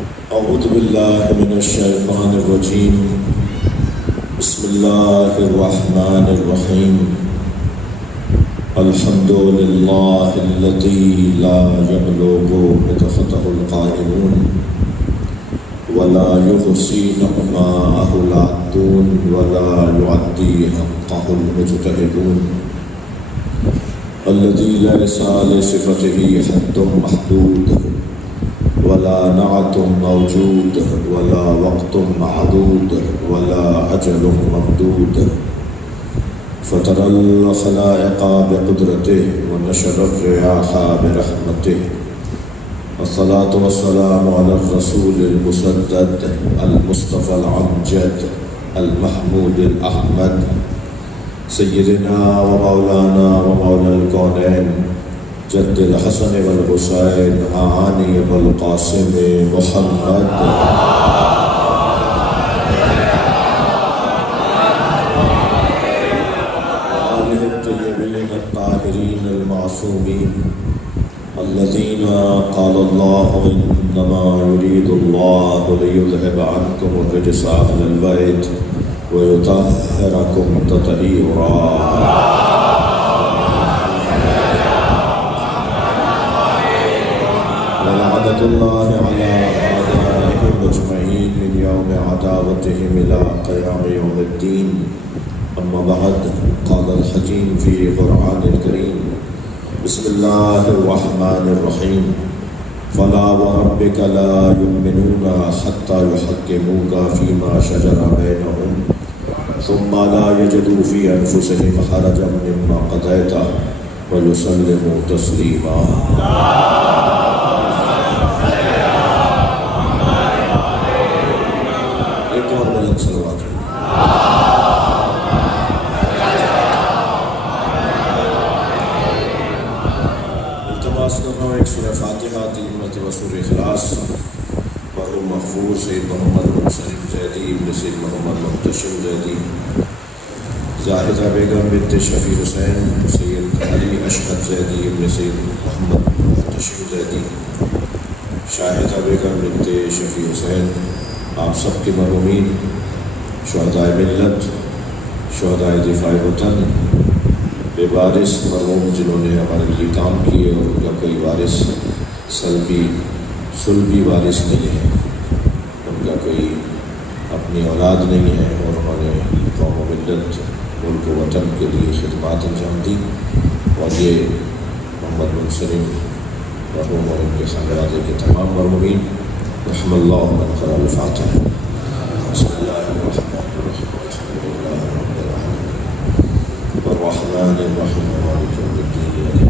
اعوذ باللہ من الشیطان الرجیم بسم اللہ الرحمن الرحیم الحمد للہ الذی لا یبلغ مدحتہ القائلون ولا يحصي نعماءه العادون ولا يعدي حقه المجتهدون الذي ليس لصفته حد محدود ولا نعت موجود ولا وقت معدود ولا أجل ممدود فترى الخلائق بقدرته ونشر الرياح برحمته والصلاة والسلام على الرسول المسدد المصطفى العمجد المحمود الأحمد سيدنا ومولانا ومولى الكونين جد الحسن والحسين عاني والقاسم محمد آله الطيبين الطاهرين المعصومين الذين قال الله إنما يريد الله ليذهب عنكم الرجس أهل البيت ويطهركم تطهيرا ولعنة الله على أعدائهم أجمعين من يوم عداوتهم إلى قيام يوم الدين أما بعد قال الحكيم في قرآن الكريم بسم الله الرحمن الرحيم فلا وربك لا يؤمنون حتى يحكموك فيما شجر بينهم ثم لا يجدوا في أنفسهم حرجا مما قضيت ويسلموا تسليما ایک اور بلند صلوات ایک سورہ فاتحہ 3 مرتبہ سورہ اخلاص مرحوم مغفور سید محمد منصرف زیدی ابن سید محمد محتشم زیدی زاہدہ بیگم بنت شفیع حسین سید علی اشہد زیدی ابن سید محمد محتشم زیدی شاہدہ بیگم بنت شفیع حسین آپ سب کے مرحومین شہدائے ملت شہدائے دفاع وطن بے وارث مرحوم جنہوں نے ہمارے لیے کام کیے اور ان کا کوئی وارث سلبی وارث نہیں ہے، ان کا کوئی اپنی اولاد نہیں ہے اور انہوں نے قوم و ملت ملک و وطن کے لیے خدمات انجام دی، اور یہ محمد منصرف مرحوم اور ان کے خاندان کے تمام مرحومین رحم اللہ من قرأ الفاتحہ بسم اللہ الرحمن الرحیم الرحمن الرحیم مالک یوم الدین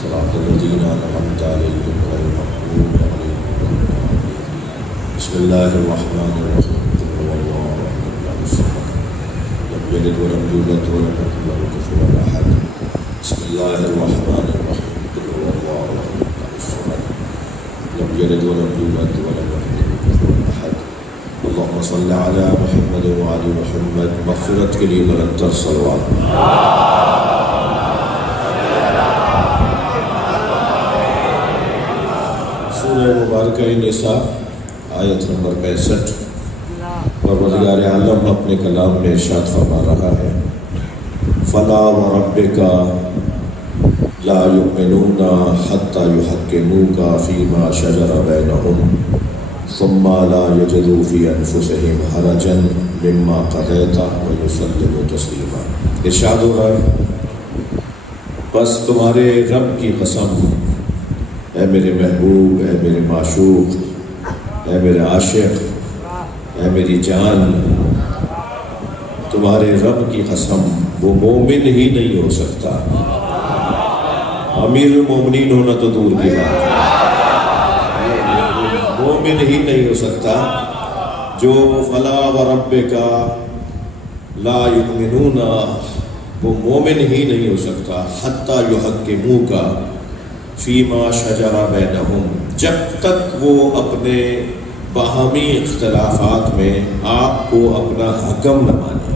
صراط الذین انعمت علیہم غیر المغضوب علیہم ولا الضالین بسم اللہ الرحمن الرحیم قل هو اللہ احد الصمد لم یلد ولم یولد ولم یکن له کفوا احد بسم اللہ الرحمن الرحیم قل هو اللہ احد الصمد لم یلد ولم یولد ولم یکن له کفوا احد اللهم صل على محمد وعلى محمد مغفرت کے لیے مرتب صلوات سورہ مبارکہ نساء آیت نمبر 65 پروردگار عالم اپنے کلام میں ارشاد فرما رہا ہے فلا وربک لا یؤمنون حتی یحکموک فیما شجر بینہم ثم لا يجدوا في انفسهم حرجا مما قضيت ويسلموا تسليما ارشاد ہو رہا ہے بس تمہارے رب کی قسم اے میرے محبوب، اے میرے معشوق، اے میرے عاشق، اے میری جان، تمہارے رب کی قسم وہ مومن ہی نہیں ہو سکتا، امیر المومنین ہونا تو دور کی بات ہے، مومن ہی نہیں ہو سکتا جو فلا وربک لا یؤمنون، وہ مومن ہی نہیں ہو سکتا حتی یحکموک فیما شجر بینہم، جب تک وہ اپنے باہمی اختلافات میں آپ کو اپنا حکم نہ مانے۔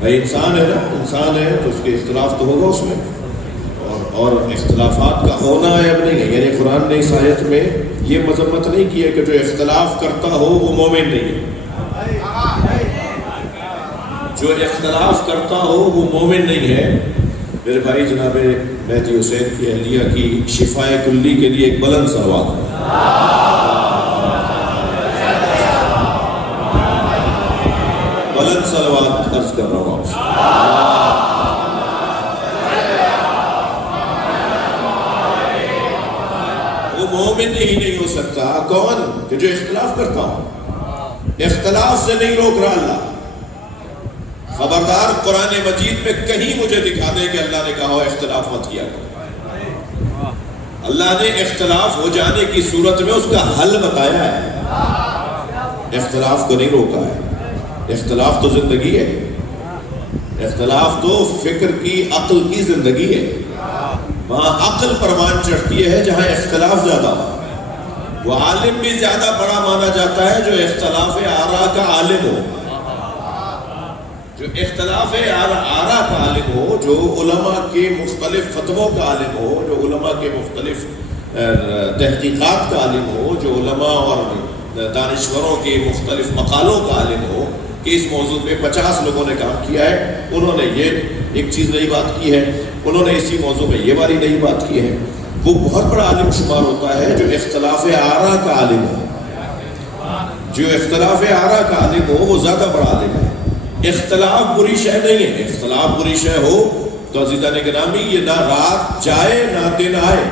بھائی انسان ہے نا، انسان ہے تو اس کے اختلاف تو ہوگا اس میں، اور اختلافات کا ہونا عیب نہیں ہے، یعنی قرآن نے اس آیت میں یہ مذمت نہیں کی ہے کہ جو اختلاف کرتا ہو وہ مومن نہیں ہے، جو اختلاف کرتا ہو وہ مومن نہیں ہے۔ میرے بھائی جناب مہدی حسین کی اہلیہ کی شفائے کلی کے لیے ایک بلند صلوات ہے۔ بلند صلوات عرض کر رہا ہوں آپ سے۔ وہ مومن ہی نہیں ہو سکتا کون؟ کہ جو اختلاف کرتا ہو، اختلاف سے نہیں روک رہا اللہ۔ خبردار قرآن مجید میں کہیں مجھے دکھا دے کہ اللہ نے کہا ہو اختلاف مت کیا کرو۔ اللہ نے اختلاف ہو جانے کی صورت میں اس کا حل بتایا ہے، اختلاف کو نہیں روکا ہے۔ اختلاف تو زندگی ہے، اختلاف تو فکر کی، عقل کی زندگی ہے۔ وہاں عقل پروان چڑھتی ہے جہاں اختلاف زیادہ ہو۔ وہ عالم بھی زیادہ بڑا مانا جاتا ہے جو اختلاف آراء کا عالم ہو، جو اختلاف آراء کا عالم ہو، جو علماء کے مختلف فتووں کا عالم ہو، جو علماء کے مختلف تحقیقات کا عالم ہو، جو علماء اور دانشوروں کے مختلف مقالوں کا عالم ہو کہ اس موضوع پہ 50 لوگوں نے کام کیا ہے، انہوں نے یہ ایک چیز نئی بات کی ہے، انہوں نے اسی موضوع میں یہ والی نئی بات کی ہے، وہ بہت بڑا عالم شمار ہوتا ہے جو اختلاف آراء کا عالم ہو۔ جو اختلاف آراء کا عالم ہو وہ زیادہ بڑا عالم ہے۔ اختلاف بری شے نہیں ہے، اختلاف بری شے ہو تو عزیزان گرامی یہ نہ رات جائے نہ دن آئے۔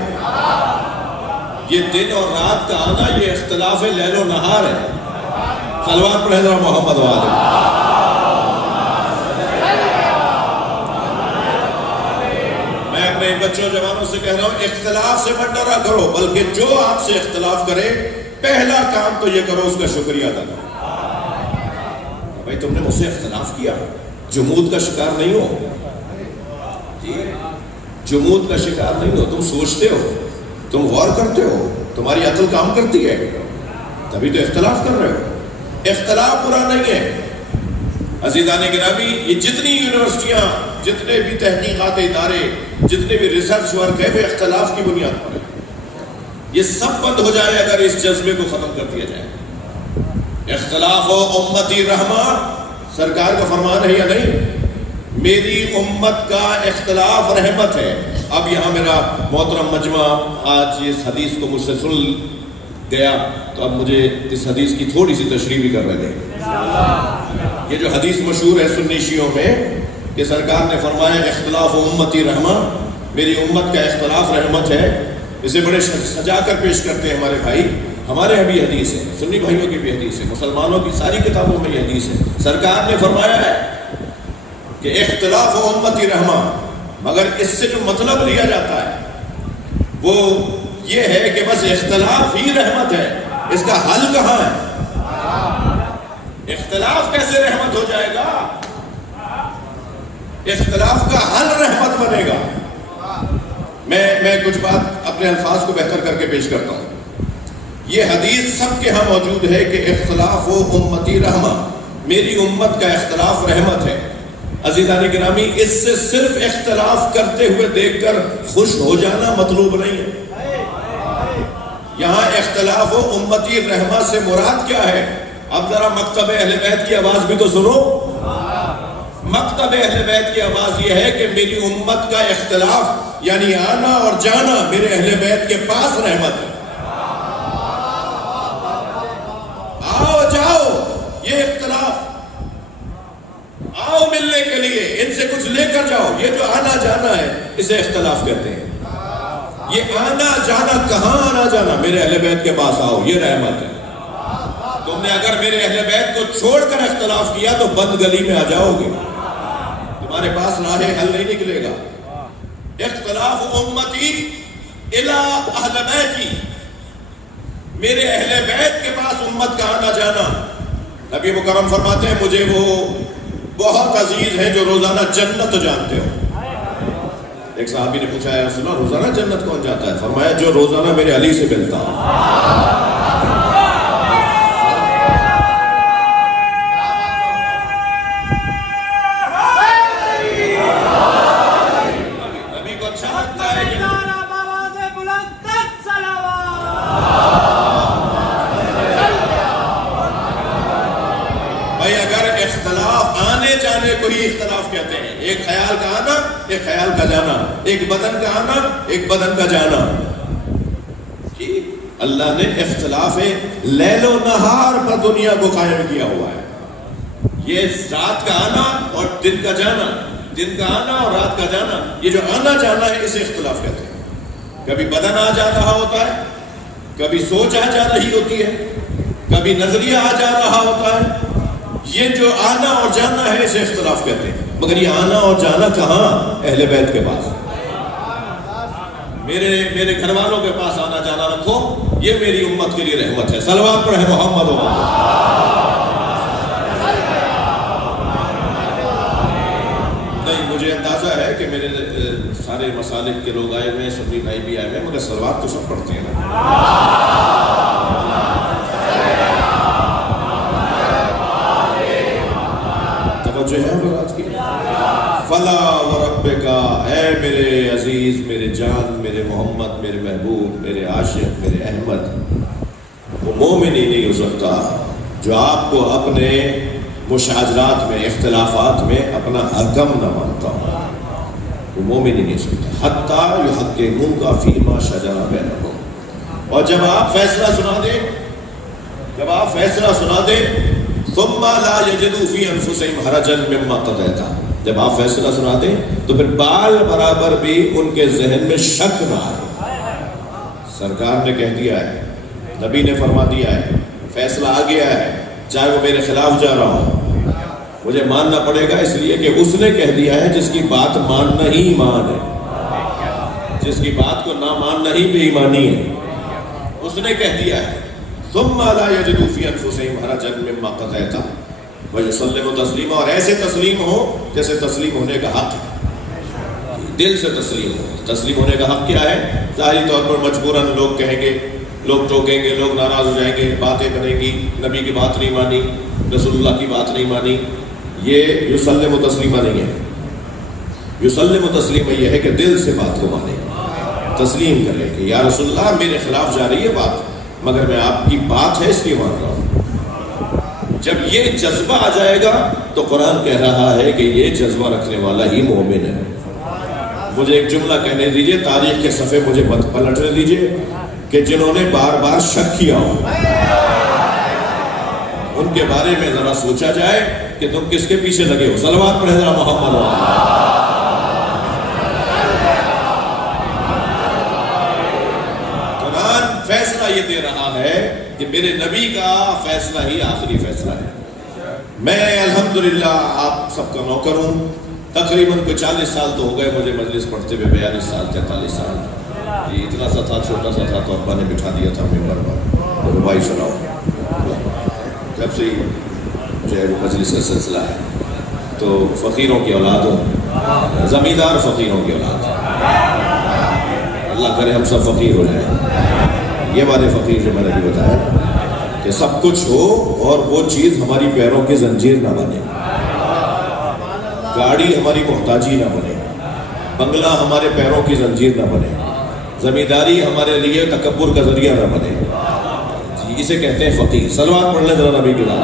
یہ دن اور رات کا آنا یہ اختلاف لیل و نہار ہے۔ صلوات پڑھیں ذرا محمد والے۔ میں اپنے بچوں جوانوں سے کہہ رہا ہوں اختلاف سے مت ڈرا کرو، بلکہ جو آپ سے اختلاف کرے پہلا کام تو یہ کرو اس کا شکریہ ادا کرو۔ بھائی تم نے مجھ سے اختلاف کیا، جمود کا شکار نہیں ہو، جمود کا شکار نہیں ہو، تم سوچتے ہو، تم غور کرتے ہو، تمہاری عقل کام کرتی ہے، تبھی تو اختلاف کر رہے ہو۔ اختلاف برا نہیں ہے۔ عزیزان گرامی یہ جتنی یونیورسٹیاں، جتنے بھی تحقیقات ادارے، جتنے بھی ریسرچ ورک ہے وہ اختلاف کی بنیاد پر ہے۔ یہ سب بند ہو جائے اگر اس جذبے کو ختم کر دیا جائے۔ اختلاف و امتی رحمہ، سرکار کا فرمان ہے یا نہیں؟ میری امت کا اختلاف رحمت ہے۔ اب یہاں میرا محترم مجمع آج اس حدیث کو مجھ سے سن گیا تو اب مجھے اس حدیث کی تھوڑی سی تشریح بھی کر رہے تھے۔ یہ جو حدیث مشہور ہے سنی شیعوں میں کہ سرکار نے فرمایا اختلاف و امتی رحمہ، میری امت کا اختلاف رحمت ہے، اسے بڑے سجا کر پیش کرتے ہیں ہمارے بھائی۔ ہمارے یہاں بھی حدیث ہے، سنی بھائیوں کی بھی حدیث ہے، مسلمانوں کی ساری کتابوں میں یہ حدیث ہے۔ سرکار نے فرمایا ہے کہ اختلاف و امتی رحمہ، مگر اس سے جو مطلب لیا جاتا ہے وہ یہ ہے کہ بس اختلاف ہی رحمت ہے، اس کا حل کہاں ہے؟ اختلاف کیسے رحمت ہو جائے گا؟ اختلاف کا حل رحمت بنے گا۔ میں کچھ بات اپنے الفاظ کو بہتر کر کے پیش کرتا ہوں۔ یہ حدیث سب کے ہاں موجود ہے کہ اختلاف و امتی رحمہ، میری امت کا اختلاف رحمت ہے۔ عزیزان گرامی اس سے صرف اختلاف کرتے ہوئے دیکھ کر خوش ہو جانا مطلوب نہیں ہے۔ یہاں اختلاف و امتی رحمہ سے مراد کیا ہے؟ اب ذرا مکتب اہل بیت کی آواز بھی تو سنو۔ مکتب اہل بیت کی آواز یہ ہے کہ میری امت کا اختلاف یعنی آنا اور جانا میرے اہل بیت کے پاس رحمت ہے۔ آؤ جاؤ یہ اختلاف، آؤ ملنے کے لیے، ان سے کچھ لے کر جاؤ۔ یہ جو آنا جانا ہے اسے اختلاف کہتے ہیں۔ یہ آنا جانا کہاں آنا جانا؟ میرے اہل بیت کے پاس آؤ، یہ رحمت ہے۔ تم نے اگر میرے اہل بیت کو چھوڑ کر اختلاف کیا تو بند گلی میں آ جاؤ گے، تمہارے پاس راہ حل نہیں نکلے گا۔ اختلاف امتی الی اہل بیتی، میرے اہل بیت کے پاس امت کا آنا جانا۔ نبی مکرم فرماتے ہیں مجھے وہ بہت عزیز ہیں جو روزانہ جنت جانتے ہو۔ ایک صحابی نے پوچھا یا رسول اللہ روزانہ جنت کون جاتا ہے؟ فرمایا جو روزانہ میرے علی سے ملتا ہو۔ نبی کو اچھا لگتا ہے کہ کو ہی اختلاف کہتے ہیں. ایک خیال کا آنا، ایک خیال کا جانا، ایک بدن کا آنا، ایک بدن کا جانا. جی اللہ نے اختلاف لیل و نہار پر دنیا کو قائم کیا ہوا ہے. یہ رات کا آنا اور دن کا جانا، دن کا آنا اور رات کا جانا، یہ جو آنا جانا ہے اسے اختلاف کہتے ہیں. کبھی بدن آ جا رہا ہوتا ہے، کبھی سوچ آ جا رہی ہوتی ہے، کبھی نظریہ آ جا رہا ہوتا ہے. یہ جو آنا اور جانا ہے اسے اختلاف کہتے ہیں. مگر یہ آنا اور جانا کہاں؟ اہل بیت کے پاس. میرے گھر والوں کے پاس آنا جانا رکھو، یہ میری امت کے لیے رحمت ہے. صلوات پڑھے محمد و نہیں. مجھے اندازہ ہے کہ میرے سارے مسالک کے لوگ آئے ہوئے ہیں، سبھی بھائی بھی آئے ہوئے ہیں، مگر صلوات تو سب پڑھتے ہیں نا. توجہ ہے آج کی. فلا وربک، اے میرے عزیز، میرے جان، میرے محمد، میرے محبوب، میرے عاشق، میرے احمد، وہ مومن ہی نہیں ہو سکتا جو آپ کو اپنے مشاجرات میں، اختلافات میں اپنا حکم نہ مانتا ہو. وہ مومن ہی نہیں ہو سکتا. حتیٰ یحکموک فیما شجر بینہم. اور جب آپ فیصلہ سنا دیں ثم لا یجدوا فی انفسہم حرجا مما قضیت. جب آپ فیصلہ سنا دیں تو پھر بال برابر بھی ان کے ذہن میں شک نہ آئے. سرکار نے کہہ دیا ہے، نبی نے فرما دیا ہے، فیصلہ آ گیا ہے، چاہے وہ میرے خلاف جا رہا ہو، مجھے ماننا پڑے گا، اس لیے کہ اس نے کہہ دیا ہے. جس کی بات ماننا ہی ایمان ہے، جس کی بات کو نہ ماننا ہی بے ایمانی ہے. اس نے کہہ دیا ہے ثم لا یجدوا فی انفسہم حرجا مما قضیت ویسلموا تسلیما. اور ایسے تسلیم ہو جیسے تسلیم ہونے کا حق ہے. دل سے تسلیم ہو. تسلیم ہونے کا حق کیا ہے؟ ظاہری طور پر مجبوراً لوگ کہیں گے، لوگ ٹوکیں گے، لوگ ناراض ہو جائیں گے، باتیں کریں گی، نبی کی بات نہیں مانی، رسول اللہ کی بات نہیں مانی. یہ یسلم تسلیمہ نہیں ہے. یسلم تسلیمہ یہ ہے کہ دل سے بات کو مانے، تسلیم کرے کہ یا رسول اللہ میرے خلاف جا رہی ہے بات، مگر میں آپ کی بات ہے اس لیے مان رہا ہوں. جب یہ جذبہ آ جائے گا تو قرآن کہہ رہا ہے کہ یہ جذبہ رکھنے والا ہی مومن ہے. مجھے ایک جملہ کہنے دیجئے، تاریخ کے صفحے مجھے پلٹنے دیجئے، کہ جنہوں نے بار بار شک کیا ہو ان کے بارے میں ذرا سوچا جائے کہ تم کس کے پیچھے لگے ہو. صلوات پڑھے ذرا محمد. قرآن فیصلہ یہ دے رہا ہے کہ میرے نبی کا فیصلہ ہی آخری فیصلہ ہے. میں الحمدللہ آپ سب کا نوکر ہوں. تقریباً کوئی 40 سال تو ہو گئے مجھے مجلس پڑھتے ہوئے، 42 سال 43 سال. یہ اتنا سا تھا، چھوٹا سا تھا، تو ابا نے بٹھا دیا تھا ممبر پر، تو بھائی سناؤ. جب سے جو ہے مجلس کا سلسلہ ہے تو فقیروں کی اولاد ہو، زمیندار فقیروں کی اولاد. اللہ کرے ہم سب فقیر ہو جائیں. یہ والے فقیر جو میں نے بھی بتایا کہ سب کچھ ہو اور وہ چیز ہماری پیروں کی زنجیر نہ بنے، گاڑی ہماری محتاجی نہ بنے، بنگلہ ہمارے پیروں کی زنجیر نہ بنے، زمینداری ہمارے لیے تکبر کا ذریعہ نہ بنے. جی اسے کہتے ہیں فقیر. صلوات پڑھ لیں ذرا نبی کے نام.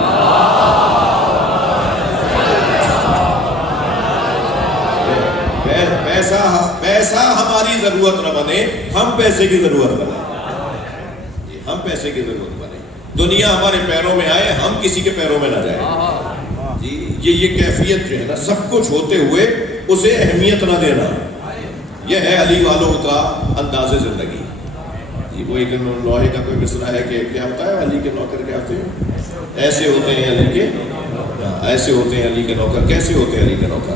پیسہ ہماری ضرورت نہ بنے، ہم پیسے کی ضرورت بنے. ہم پیسے کی ضرورت بنے. دنیا ہمارے پیروں میں آئے، ہم کسی کے پیروں میں نہ جائیں. جی یہ کیفیت جو ہے نا، سب کچھ ہوتے ہوئے اسے اہمیت نہ دینا، یہ ہے علی والوں کا انداز زندگی. جی وہ ایک لوہے کا کوئی مصرع ہے کہ کیا ہوتا ہے، علی کے نوکر کیا ہوتے ہیں، ایسے ہوتے ہیں علی کے، ایسے ہوتے ہیں علی کے نوکر. کیسے ہوتے ہیں علی کے نوکر؟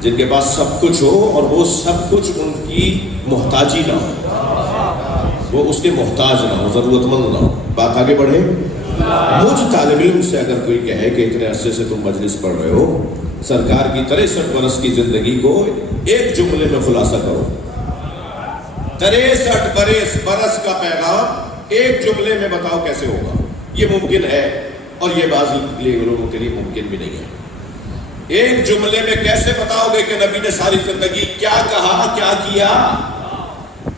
جن کے پاس سب کچھ ہو اور وہ سب کچھ ان کی محتاجی نہ ہو، وہ اس کے محتاج نہ ہو، ضرورت مند نہ ہو. بات آگے بڑھے. مجھ طالب علم سے اگر کوئی کہے کہ اتنے عرصے سے تم مجلس پڑھ رہے ہو، سرکار کی 63 برس کی زندگی کو ایک جملے میں خلاصہ کرو. 63 برس کا پیغام ایک جملے میں بتاؤ کیسے ہوگا. یہ ممکن ہے اور یہ بعض لوگوں کے لیے ممکن بھی نہیں ہے. ایک جملے میں کیسے بتاؤ گے کہ نبی نے ساری زندگی کیا کہا، کیا کیا؟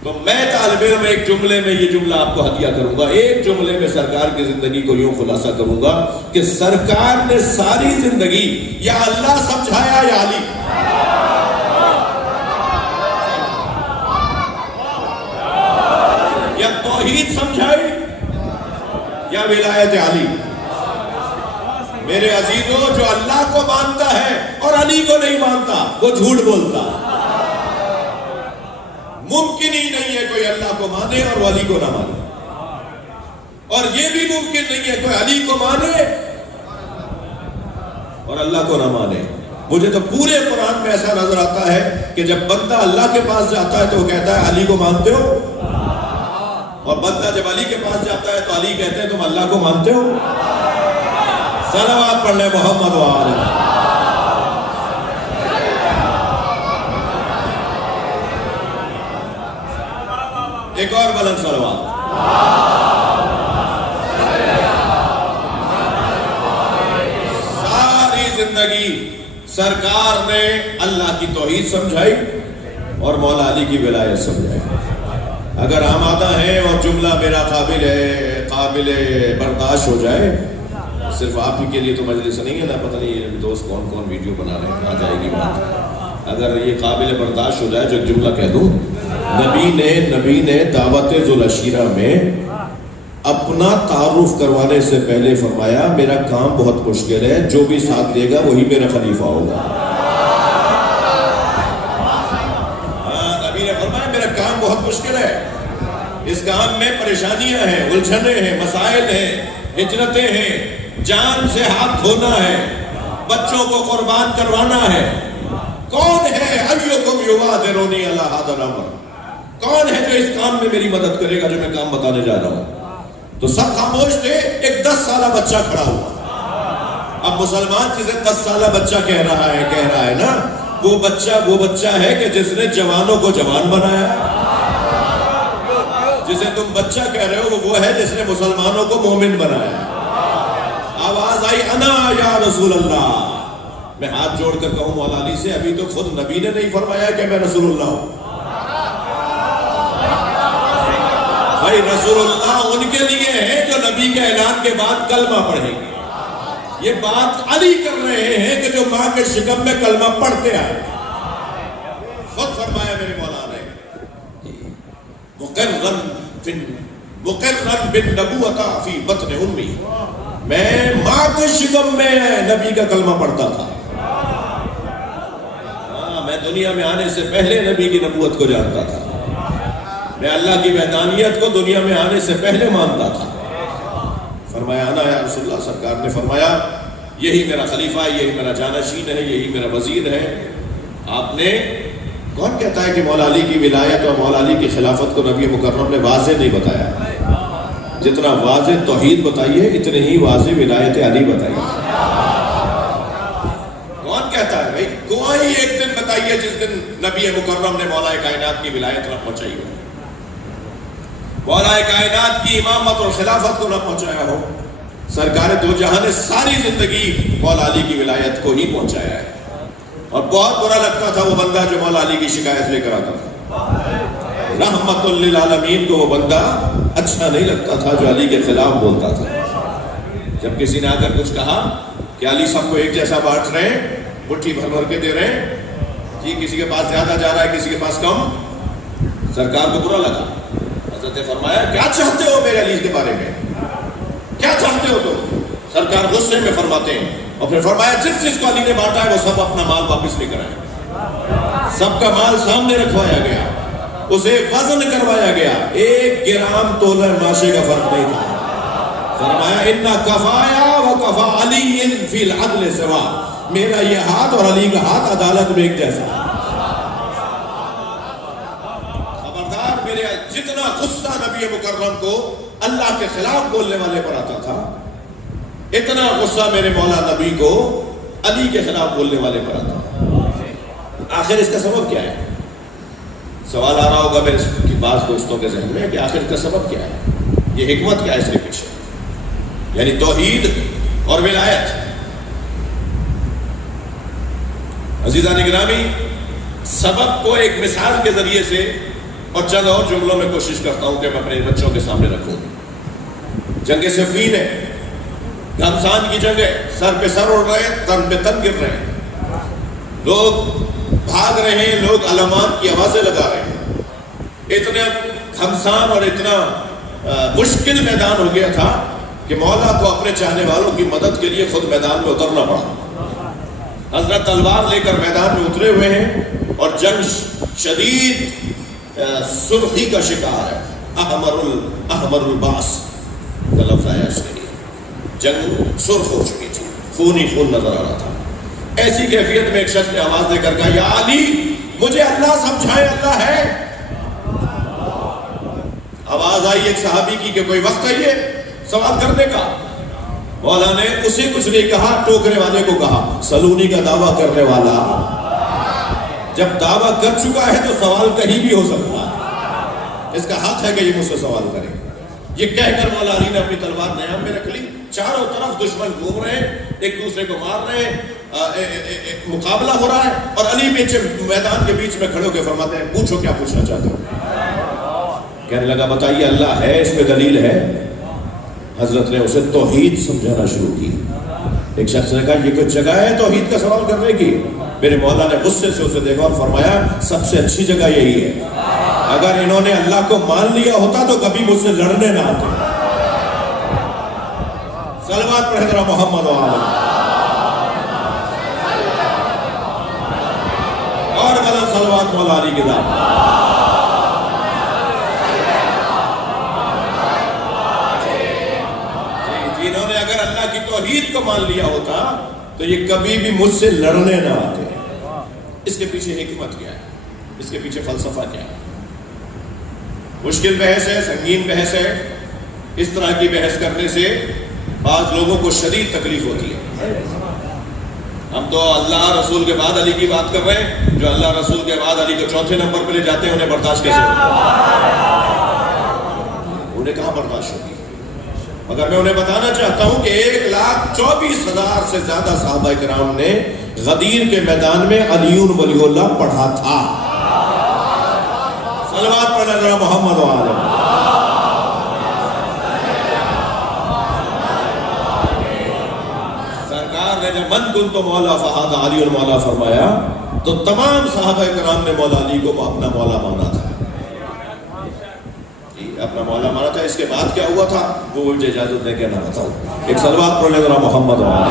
تو میں طالب علم ایک جملے میں یہ جملہ آپ کو ہدیہ کروں گا، ایک جملے میں سرکار کی زندگی کو یوں خلاصہ کروں گا کہ سرکار نے ساری زندگی یا اللہ سمجھایا یا علی، یا توحید سمجھائی یا ولایت علی۔ میرے عزیزوں، جو اللہ کو مانتا ہے اور علی کو نہیں مانتا وہ جھوٹ بولتا۔ ممکن ہی نہیں ہے کوئی اللہ کو مانے اور وہ علی کو نہ مانے، اور یہ بھی ممکن نہیں ہے کوئی علی کو مانے اور اللہ کو نہ مانے۔ مجھے تو پورے قرآن میں ایسا نظر آتا ہے کہ جب بندہ اللہ کے پاس جاتا ہے تو وہ کہتا ہے علی کو مانتے ہو، اور بندہ جب علی کے پاس جاتا ہے تو علی کہتے ہیں تم اللہ کو مانتے ہو۔ صلوات پڑھ لیں محمد و آلہ۔ ایک اور بلند صلوات۔ ساری زندگی سرکار نے اللہ کی توحید سمجھائی اور مولا علی کی ولایت سمجھائی۔ اگر آمادہ ہیں اور جملہ میرا قابل برداشت ہو جائے، صرف آپ ہی کے لیے تو مجلس نہیں ہے نا، پتہ نہیں یہ دوست کون کون ویڈیو بنا رہے ہیں، آ جائے گی بات۔ اگر یہ قابل برداشت ہو جائے جو جملہ کہہ دوں، نبی نے دعوت ذوالعشیرہ میں اپنا تعارف کروانے سے پہلے فرمایا میرا کام بہت مشکل ہے، جو بھی ساتھ دے گا وہی میرا خلیفہ ہوگا۔ نبی نے فرمایا میرا کام بہت مشکل ہے، اس کام میں پریشانیاں ہیں، الجھنیں ہیں، مسائل ہیں، ہجرتیں ہیں، جان سے ہاتھ دھونا ہے، بچوں کو قربان کروانا ہے۔ کون ہے ایکم یوادرونی علی ھذا الامر؟ کون ہے جو اس کام میں میری مدد کرے گا جو میں کام بتانے جا رہا ہوں؟ تو سب خاموش تھے، ایک 10 سالہ بچہ کھڑا ہوا۔ اب مسلمان جسے 10 سالہ بچہ کہہ رہا ہے نا، وہ بچہ ہے کہ جس نے جوانوں کو جوان بنایا۔ جسے تم بچہ کہہ رہے ہو وہ ہے جس نے مسلمانوں کو مومن بنایا۔ آواز آئی انا یا رسول اللہ۔ میں ہاتھ جوڑ کر کہوں مولا علی سے، ابھی تو خود نبی نے نہیں فرمایا کہ میں رسول اللہ ہوں۔ بھائی رسول اللہ ان کے لیے ہیں جو نبی کے اعلان کے بعد کلمہ پڑھیں گے۔ یہ بات علی کر رہے ہیں کہ جو ماں کے شکم میں کلمہ پڑھتے آئے۔ خود فرمایا میرے مولا نے، مقرن بالنبوۃ فی بطن امی، میں ماں کے شکم میں نبی کا کلمہ پڑھتا تھا۔ میں دنیا میں آنے سے پہلے نبی کی نبوت کو جانتا تھا، میں اللہ کی وحدانیت کو دنیا میں آنے سے پہلے مانتا تھا۔ فرمایا انا یا رسول اللہ۔ سرکار نے فرمایا یہی میرا خلیفہ ہے، یہی میرا جانشین ہے، یہی میرا وزیر ہے۔ آپ نے، کون کہتا ہے کہ مولا علی کی ولایت اور مولا علی کی خلافت کو نبی مکرم نے واضح نہیں بتایا؟ جتنا واضح توحید بتائیے اتنے ہی واضح ولایت علی بتائیے۔ کون کہتا ہے بھائی؟ کوئی ایک دن بتائیے جس دن نبی مکرم نے مولا کائنات کی ولایت نہ پہنچائی ہو، مولا کائنات کی امامت اور خلافت کو نہ پہنچایا ہو۔ سرکار دو جہاں نے ساری زندگی مولا علی کی ولایت کو ہی پہنچایا ہے، اور بہت برا لگتا تھا وہ بندہ جو مولا علی کی شکایت لے کر آتا تھا۔ رحمت للعالمین کو وہ بندہ اچھا نہیں لگتا تھا جو علی کے خلاف بولتا تھا۔ جب کسی نے آ کر کچھ کہا کہ علی سب کو ایک جیسا بانٹ رہے ہیں، مٹھی بھر بھر کے دے رہے ہیں، جی کسی کے پاس زیادہ جا رہا ہے کسی کے پاس کم، سرکار کو برا لگا۔ حضرت نے فرمایا کیا چاہتے ہو میرے علی کے بارے میں، کیا چاہتے ہو؟ تو سرکار غصے میں فرماتے ہیں، اور پھر فرمایا جس چیز کو علی نے بانٹا ہے وہ سب اپنا مال واپس لے کر آئے۔ سب کا مال سامنے رکھوایا گیا، اسے وزن کروایا گیا، 1 گرام تولہ ماشے کا فرق نہیں تھا۔ فرمایا اِنَّا کَفَايَا وَكَفَا عَلِيٍّ فِي الْعَدْلِ سَوَاءٌ، میرا یہ ہاتھ اور علی کا ہاتھ عدالت میں ایک جیسا۔ خبردار، میرے جتنا غصہ نبی مکرم کو اللہ کے خلاف بولنے والے پر آتا تھا، اتنا غصہ میرے مولا نبی کو علی کے خلاف بولنے والے پر آتا تھا۔ آخر اس کا سبب کیا ہے؟ سوال آ رہا ہوگا میرے بعض دوستوں کے ذہن میں کہ آخر اس کا سبب کیا ہے، یہ حکمت کیا ہے اس کے پیچھے؟ یعنی توحید اور ولایت۔ عزیزان گرامی، سبب کو ایک مثال کے ذریعے سے اور چند اور جملوں میں کوشش کرتا ہوں کہ میں اپنے بچوں کے سامنے رکھوں. جنگ صفین ہے، گھمسان کی جنگ ہے، سر پہ سر اڑ رہے ہیں، تن پہ تن گر رہے ہیں، لوگ بھاگ رہے ہیں، لوگ علامات کی آوازیں لگا رہے ہیں. اتنا گھمسان اور اتنا مشکل میدان ہو گیا تھا کہ مولا کو اپنے چاہنے والوں کی مدد کے لیے خود میدان میں اترنا پڑا. حضرت تلوار لے کر میدان میں اترے ہوئے ہیں اور جنگ شدید سرخی کا شکار ہے. احمر الباس کا لفظ آیا اس کے لیے. جنگ سرخ ہو چکی تھی، خون ہی خون نظر آ رہا تھا. ایسی کیفیت میں ایک شخص نے آواز دے کر کہا، یا علی مجھے اللہ سمجھائے اللہ ہے. آواز آئی ایک صحابی کی کہ کوئی وقت ہے یہ سوال کرنے کا. مولا نے اسے کچھ نہیں کہا، ٹوکرے والے کو کہا، سلونی کا دعویٰ کرنے والا جب دعویٰ کر چکا ہے تو سوال کہیں بھی ہو سکتا ہے، اس کا حق ہے کہ یہ مجھ سے سوال کرے. یہ کہہ کر مولا علی نے اپنی تلوار نیام میں رکھ لی. چاروں طرف دشمن گھوم رہے ہیں، ایک دوسرے کو مار رہے ہیں، مقابلہ ہو رہا ہے، اور علی پیچھے میدان کے بیچ میں کھڑے ہو کے فرماتے ہیں، پوچھو کیا پوچھنا چاہتے ہو. کہنے لگا بتائیے اللہ ہے، اس پہ دلیل ہے. حضرت نے اسے توحید سمجھانا شروع کی. ایک شخص نے کہا یہ کوئی جگہ ہے توحید کا سوال کرنے کی؟ میرے مولا نے غصے سے اسے دیکھا اور فرمایا سب سے اچھی جگہ یہی ہے. اگر انہوں نے اللہ کو مان لیا ہوتا تو کبھی مجھ سے لڑنے نہ آتے. صلوات پڑھیں ذرا محمد وآلہ. اور بلند صلوات مولا علی کے ذات. انہوں نے اگر اللہ کی توحید کو مان لیا ہوتا تو یہ کبھی بھی مجھ سے لڑنے نہ آتے. اس کے پیچھے حکمت کیا ہے؟ اس کے پیچھے فلسفہ کیا ہے؟ مشکل بحث ہے، سنگین بحث ہے. اس طرح کی بحث کرنے سے بعض لوگوں کو شدید تکلیف ہوتی ہے. ہم تو اللہ رسول کے بعد علی کی بات کر رہے ہیں، جو اللہ رسول کے بعد علی کو چوتھے نمبر پہ لے جاتے ہیں انہیں برداشت کیسے ہوتا ہے؟ انہیں کہاں برداشت ہوگی؟ مگر میں انہیں بتانا چاہتا ہوں کہ 1,24,000 سے زیادہ صحابہ کرام نے غدیر کے میدان میں علی ولی اللہ پڑھا تھا. صلوات پڑھنا ذرا محمد وآلہ. سرکار نے جب من کنت مولا فہذا علی المولا فرمایا تو تمام صحابہ کرام نے مولا علی کو اپنا مولا مانا تھا، اپنا مولا مانا تھا. اس کے بعد کیا ہوا تھا وہ مجھے اجازت دے کے نہ بتاؤں. ایک صلوات پڑھ لیں ذرا محمد وآلہ.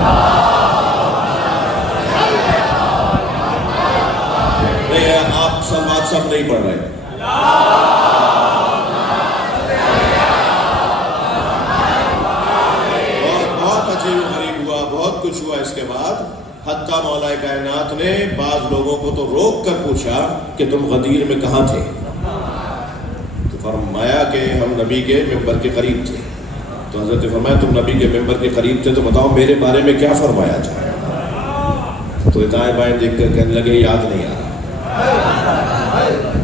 نہیں آپ صلوات سب نہیں پڑھ رہے. بہت عجیب و غریب ہوا، بہت کچھ ہوا. اس کے بعد حتیٰ مولا کائنات نے بعض لوگوں کو تو روک کر پوچھا کہ تم غدیر میں کہاں تھے؟ فرمایا کہ ہم نبی کے ممبر کے قریب تھے. تو حضرت نے فرمایا تم نبی کے ممبر کے قریب تھے تو بتاؤ میرے بارے میں کیا فرمایا تھا؟ تو دائیں بائیں دیکھ کر کہنے لگے یاد نہیں آ رہا.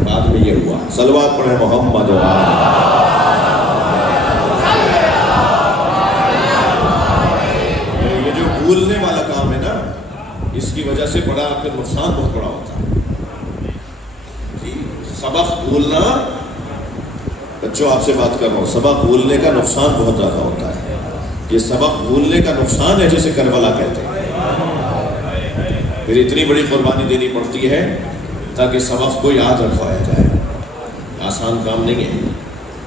بعد میں یہ ہوا. صلوات پڑھیں محمد وآلہ. یہ جو بھولنے والا کام ہے نا، اس کی وجہ سے بڑا آپ کا نقصان بہت بڑا ہوتا ہے. سبق بھولنا، بچوں آپ سے بات کر رہا ہوں، سبق بھولنے کا نقصان بہت زیادہ ہوتا ہے. یہ سبق بھولنے کا نقصان ہے جسے کربلا کہتے ہیں. پھر اتنی بڑی قربانی دینی پڑتی ہے تاکہ سبق کو یاد رکھوایا جائے. آسان کام نہیں ہے.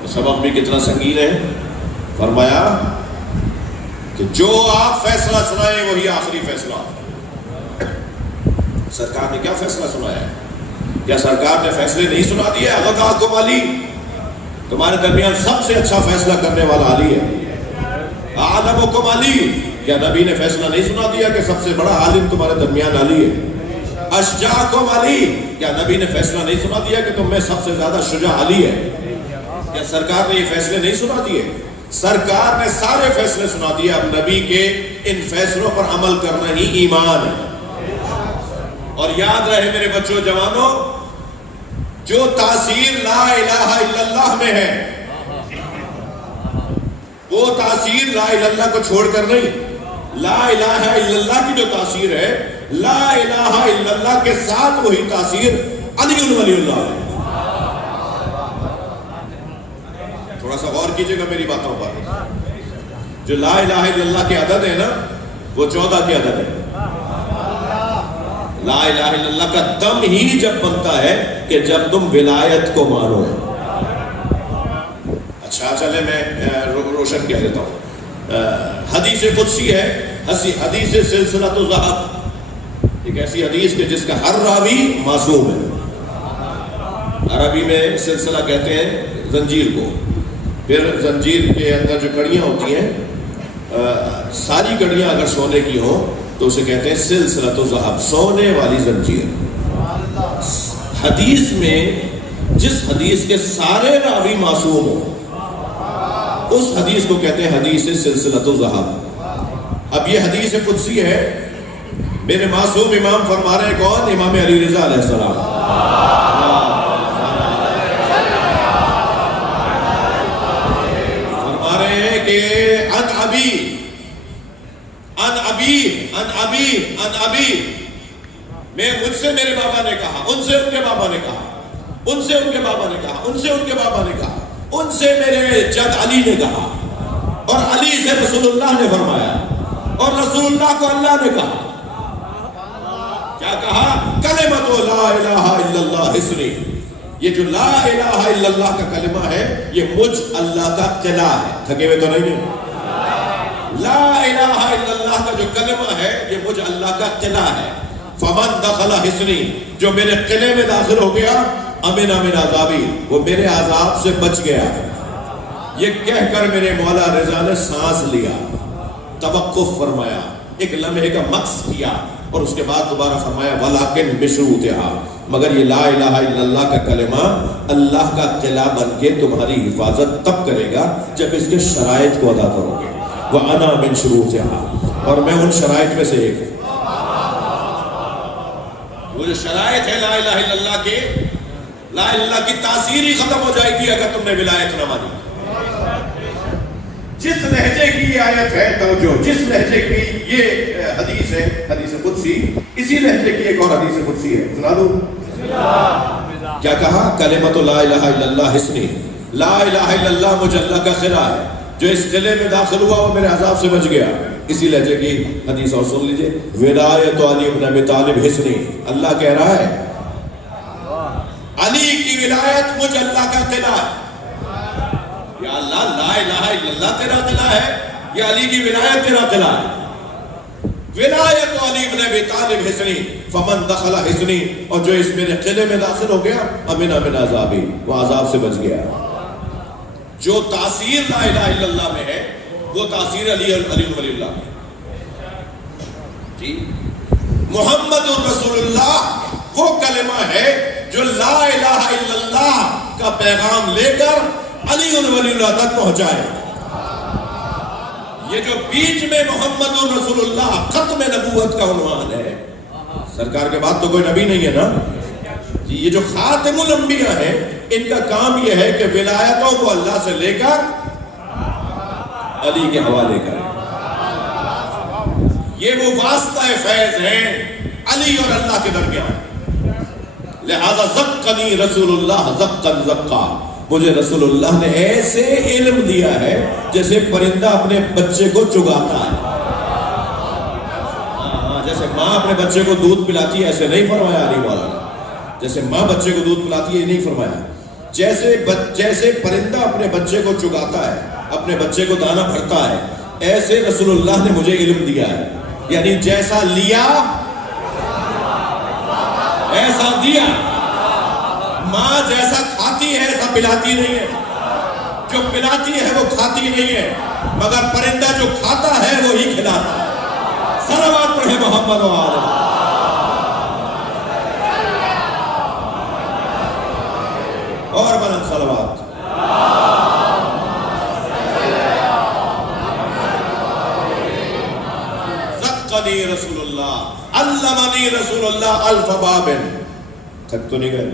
تو سبق بھی کتنا سنگین ہے. فرمایا کہ جو آپ فیصلہ سنائیں وہی آخری فیصلہ. سرکار نے کیا فیصلہ سنایا ہے؟ کیا سرکار نے فیصلے نہیں سنا دیے؟ اغاقم علی، تمہارے درمیان سب سے اچھا فیصلہ کرنے والا علی ہے. اعلمکم علی، کیا نبی نے فیصلہ نہیں سنا دیا کہ سب سے بڑا عالم تمہارے درمیان علی ہے؟ اشجاعکم علی، کیا نبی نے فیصلہ نہیں سنا دیا کہ تم میں سب سے زیادہ شجاع علی ہے؟ کیا سرکار نے یہ فیصلے نہیں سنا دیے؟ سرکار نے سارے فیصلے سنا دیے. اب نبی کے ان فیصلوں پر عمل کرنا ہی ایمان ہے. اور یاد رہے میرے بچوں جوانوں، جو تاثیر لا الہ الا اللہ میں ہے وہ تاثیر لا الہ الا اللہ کو چھوڑ کر نہیں. لا الہ الا اللہ کی جو تاثیر ہے، لا الہ الا اللہ کے ساتھ وہی تاثیر علی ولی اللہ ہے. تھوڑا سا غور کیجئے گا میری باتوں پر. جو لا الہ الا اللہ کی عدد ہے نا وہ 14 کی عدد ہے. لا الہ الا اللہ کا دم ہی جب بنتا ہے کہ جب تم ولایت کو مانو. اچھا چلے میں روشن کہہ دیتا ہوں. حدیث قدسی ہے, حدیث سلسلۃ الذہب, ایک ایسی حدیث کہ جس کا ہر راوی معصوم ہے. عربی میں سلسلہ کہتے ہیں زنجیر کو. پھر زنجیر کے اندر جو کڑیاں ہوتی ہیں, ساری کڑیاں اگر سونے کی ہوں تو اسے کہتے ہیں سلسلۃ الذہب, سونے والی زنجیر. حدیث میں جس حدیث کے سارے راوی معصوم ہوں اس حدیث کو کہتے ہیں حدیث سلسلۃ الذہب. اب یہ حدیث قدسی ہے. میرے معصوم امام فرما رہے ہیں, کون؟ امام علی رضا علیہ السلام. فرما رہے ہیں کہ ان ابی میں مجھ سے میرے بابا نے کہا, ان سے ان کے بابا نے کہا, ان سے ان کے بابا نے کہا, ان سے ان کے بابا نے کہا, ان سے میرے جد علی نے کہا, اور علی سے رسول اللہ نے فرمایا, اور رسول اللہ کو اللہ نے کہا. کیا کہا؟ کلمۃ لا الہ الا اللہ حسنی. یہ جو لا الہ الا اللہ کا کلمہ ہے یہ مجھ اللہ کا قلعہ ہے. تھکے ہوئے تو نہیں ہیں؟ لا الہ الا اللہ کا جو کلمہ ہے یہ مجھ اللہ کا قلعہ ہے. فمن دخل حسنی, جو میرے قلعے میں داخل ہو گیا, امن من عذابی, وہ میرے عذاب سے بچ گیا. یہ کہہ کر میرے مولا رضا نے سانس لیا, توقف فرمایا, ایک لمحے کا مکث کیا, اور اس کے بعد دوبارہ فرمایا ولیکن بشروطہا, مگر یہ لا الہ الا اللہ کا کلمہ اللہ کا قلعہ بن کے تمہاری حفاظت تب کرے گا جب اس کے شرائط کو ادا کرو گے. وَأَنَا مِن شُرُوطِهَا, اور میں ان شرائط میں سے ایک ہوں. وہ جو شرائط ہے لا الہ الا اللہ کے, لا الہ الا اللہ کی تاثیر ہی ختم ہو جائے گی اگر تم نے ولایت نہ مانی. جس لہجے کی یہ آیت ہے, توجہ, جس لہجے کی یہ حدیث ہے, حدیث قدسی, اسی لہجے کی ایک اور حدیث قدسی ہے. سنا دوں کیا کہا؟ کلمۃ لا الہ الا اللہ حسنی, لا الہ الا اللہ مجھ اللہ کا قلعہ ہے, جو اس قلعے میں داخل ہوا وہ میرے عذاب سے بچ گیا. اسی لہجے کی حدیث اور سن لیجئے. ولایت علی بن ابی طالب حسنی, اللہ کہہ رہا ہے علی کی ولایت مجھ اللہ کا قلعہ ہے. یا اللہ, لا الہ الا اللہ تیرا قلعہ ہے, یا علی کی ولایت تیرا قلعہ ہے. ولایت علی بن ابی طالب حسنی, فمن دخل حسنی, اور جو اس میرے قلعے میں داخل ہو گیا, امن من عذابی, وہ عذاب سے بچ گیا. جو تاثیر لا الہ الا اللہ میں ہے وہ تاثیر علی ولی اللہ میں. جی, محمد الرسول اللہ وہ کلمہ ہے جو لا الہ الا اللہ کا پیغام لے کر علی ولی اللہ تک پہنچائے. یہ جو بیچ میں محمد الرسول اللہ ختم نبوت کا عنوان ہے, سرکار کے بعد تو کوئی نبی نہیں ہے نا جی. یہ جو خاتم الانبیاء ہے, ان کا کام یہ ہے کہ ولایتوں کو اللہ سے لے کر علی کے حوالے کریں. یہ وہ واسطہ فیض ہیں علی اور اللہ کے درمیان. لہذا زقنی رسول اللہ زقن زقا, مجھے رسول اللہ نے ایسے علم دیا ہے جیسے پرندہ اپنے بچے کو چگاتا ہے. جیسے ماں اپنے بچے کو دودھ پلاتی ہے, ایسے نہیں فرمایا علی والا. جیسے ماں بچے کو دودھ پلاتی ہے یہ نہیں فرمایا. جیسے پرندہ اپنے بچے کو چگاتا ہے, اپنے بچے کو دانا بھرتا ہے, ایسے رسول اللہ نے مجھے علم دیا ہے. یعنی جیسا لیا ایسا دیا. ماں جیسا کھاتی ہے ایسا پلاتی نہیں ہے. جو پلاتی ہے وہ کھاتی نہیں ہے, مگر پرندہ جو کھاتا ہے وہی کھلاتا ہے. صلوات پڑھے محمد و آلہ. اور بلند صلوات. زقنی رسول اللہ, علمنی رسول اللہ الف باب. تک تو نہیں گئے؟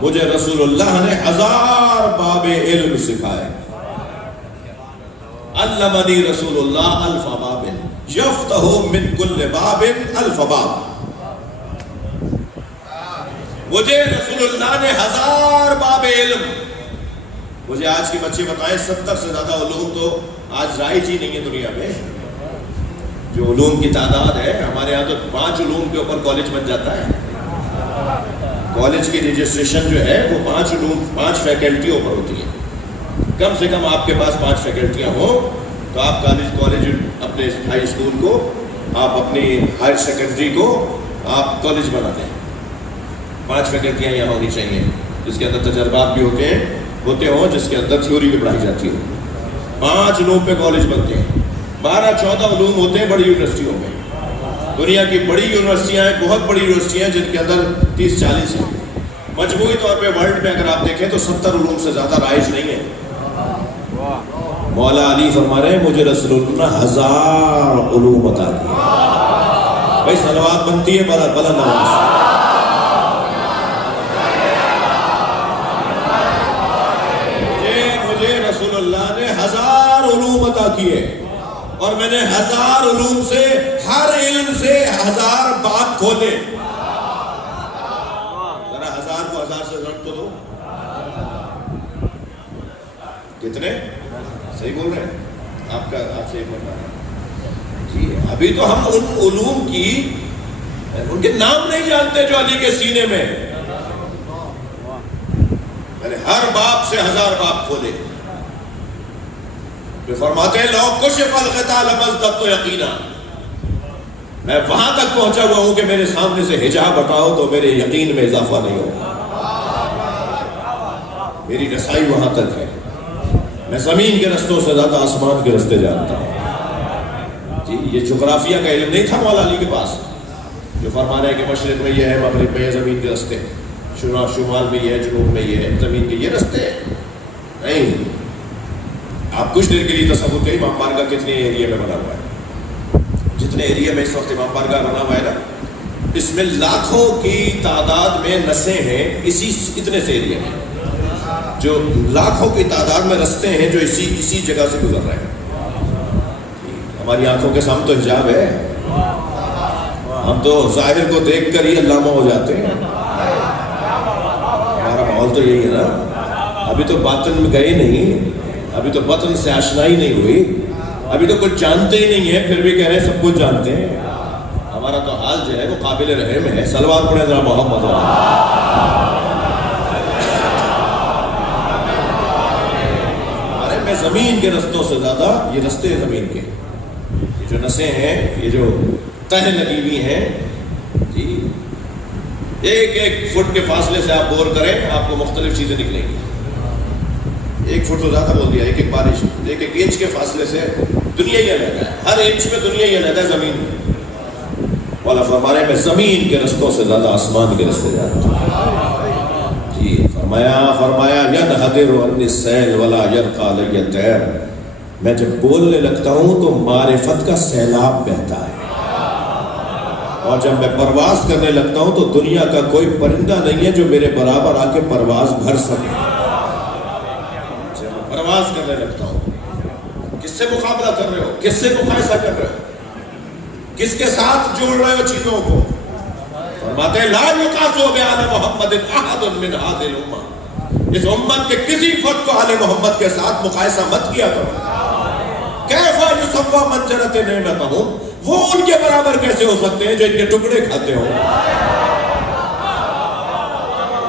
مجھے رسول اللہ نے 1000 باب علم سکھائے. علمنی رسول اللہ الف باب یفتح من کل باب الف باب. مجھے رسول اللہ نے 1000 باب علم مجھے آج کے بچے بتائیں 70 سے زیادہ علوم تو آج رائج ہی نہیں ہے دنیا میں. جو علوم کی تعداد ہے ہمارے یہاں تو 5 علوم کے اوپر کالج بن جاتا ہے. کالج کی رجسٹریشن جو ہے وہ 5 فیکلٹیوں پر ہوتی ہے. کم سے کم آپ کے پاس 5 فیکلٹیاں ہوں تو آپ کالج اپنے ہائی اسکول کو، آپ اپنی ہائر سیکنڈری کو آپ کالج بناتے ہیں. 5 فیکلٹیاں یہاں ہونی چاہیے جس کے اندر تجربات بھی ہوتے ہوں، جس کے اندر تھیوری بھی پڑھائی جاتی ہو. 5 علوم پہ کالج بنتے ہیں. 12-14 علوم ہوتے ہیں بڑی یونیورسٹیوں میں. دنیا کی بڑی یونیورسٹیاں ہیں، بہت بڑی یونیورسٹیاں جن کے اندر 30-40 ہیں. مجموعی طور پہ ورلڈ میں اگر آپ دیکھیں تو 70 علوم سے زیادہ رائج نہیں ہے. مولا علی فرما رہے ہیں مجھے رسول اللہ 1000 علوم عطا کیے. بھائی صلوات بنتی ہے بلند آواز سے. مجھے رسول اللہ نے 1000 علوم عطا کیے اور میں نے 1000 علوم سے، ہر علم سے 1000 باب کھولے. ذرا 1000 کو 1000 سے ضرب تو دو. کتنے؟ صحیح بول رہے ہیں آپ سے ایک بات جی. ابھی تو ہم ان علوم کی ان کے نام نہیں جانتے جو علی کے سینے میں. میں نے ہر باب سے 1000 باب کھولے. جو فرماتے ہیں لو کشف الغطاء لمزددت یقینا. میں وہاں تک پہنچا ہوا ہوں کہ میرے سامنے سے حجاب ہٹاؤ تو میرے یقین میں اضافہ نہیں ہوگا. میری رسائی وہاں تک ہے. میں زمین کے رستوں سے زیادہ آسمان کے رستے جانتا ہوں جی. یہ جغرافیہ کا علم نہیں تھا مولا علی کے پاس جو فرما رہے ہیں کہ مشرق میں یہ ہے، مغرب میں یہ، زمین کے رستے، شمال میں یہ ہے، جنوب میں یہ ہے، زمین کے یہ رستے نہیں. آپ کچھ دیر کے لیے تصور کریں امام بارگاہ کتنے ایریا میں بنا ہوا ہے. جتنے ایریا میں اس وقت امام بارگاہ بنا ہوا ہے نا، اس میں لاکھوں کی تعداد میں نسیں ہیں اتنے سے ایریا میں. جو لاکھوں کی تعداد میں رستے ہیں جو اسی جگہ سے گزر رہے ہیں. ہماری آنکھوں کے سامنے تو حجاب ہے. ہم تو ظاہر کو دیکھ کر ہی علامہ ہو جاتے ہیں. ہمارا ماحول تو یہی ہے نا. ابھی تو باطن میں گئے نہیں، ابھی تو باطن سے آشنائی نہیں ہوئی، ابھی تو کچھ جانتے ہی نہیں ہے پھر بھی کہہ رہے ہیں سب کچھ جانتے ہیں. ہمارا تو حال جو ہے وہ قابل رحم ہے. صلوات پڑھیں ذرا محمد میں زمین کے رستوں سے زیادہ یہ رستے زمین کے، یہ جو نسیں ہیں، یہ جو تہ لگی ہوئی ہیں جی، 1 فٹ کے فاصلے سے آپ بور کریں آپ کو مختلف چیزیں نکلیں گی. 1 فٹ تو زیادہ بول دیا. 1 بارش 1 انچ کے فاصلے سے دنیا ہی علیحدہ ہے. ہر انچ میں دنیا ہی علیحدہ ہے زمین میں. والا فرمانے میں زمین کے رستوں سے زیادہ آسمان کے رستے جاتے جی. فرمایا ینحدر عنی السیل ولا یرقی علی الطیر. میں جب بولنے لگتا ہوں تو معرفت کا سیلاب بہتا ہے، اور جب میں پرواز کرنے لگتا ہوں تو دنیا کا کوئی پرندہ نہیں ہے جو میرے برابر آ کے پرواز بھر سکے. جب میں پرواز کرنے لگتا ہوں، کس سے مقابلہ کر رہے ہو، کس سے مقایسہ کر رہے ہو، کس کے ساتھ جوڑ رہے ہو چیزوں کو. فرماتے ہیں لا یقاس بیان محمد احد من هذه الامه. اس امت کے کسی فرد کو آل محمد کے ساتھ مقایسہ مت کیا کرو. کیف یسوی منجرۃ نعمتہم. وہ ان کے برابر کیسے ہو سکتے ہیں جو ان کے ٹکڑے کھاتے ہو،